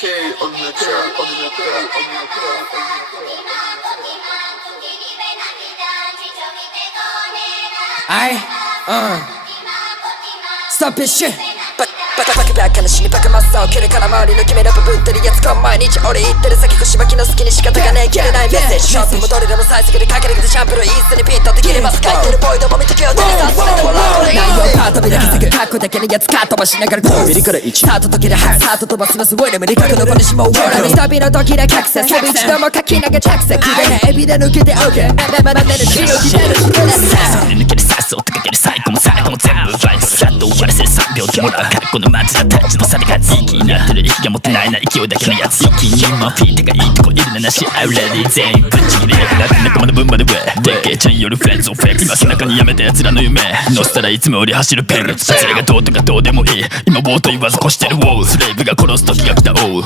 K on the track, on the track, on the track. Stop this shit. バカばかなしにバカマッサを蹴るから周りの決めラップぶってるやつが毎日俺言ってる先腰巻きの好きに仕方がねえ切れないメッセージショップもどれでも最速でかけるけどシャンプルインスタにピンとできれます書いてるボイドも見とけよ手にさすれてもらうこれ内容パート目だけすぐカッコだけのやつカットばしながら5ミリから1スタート時でハスタート飛ばすますウォイル無理覚の子にしもウォール旅の時で覚醒サビ一度も書き投げ着席でエビで抜けて OK まだ出る血を切れる抜けるサスを追っかける最高も最後も全部バイトさっと終わらせる3秒でもらう過去の街だたちの差で勝つ息になってる息が持ってないな勢いだけのやつ息にもフィートがいいとこいるななしアウレディ全員ぶっちぎれ仲間の分まで上でけえちゃんよりフレンズをフェックス今背中にやめた奴らの夢乗せたらいつもより走るペンそれがどうとかどうでもいい今棒と言わず越してるウォースレイブが殺す時が来たおう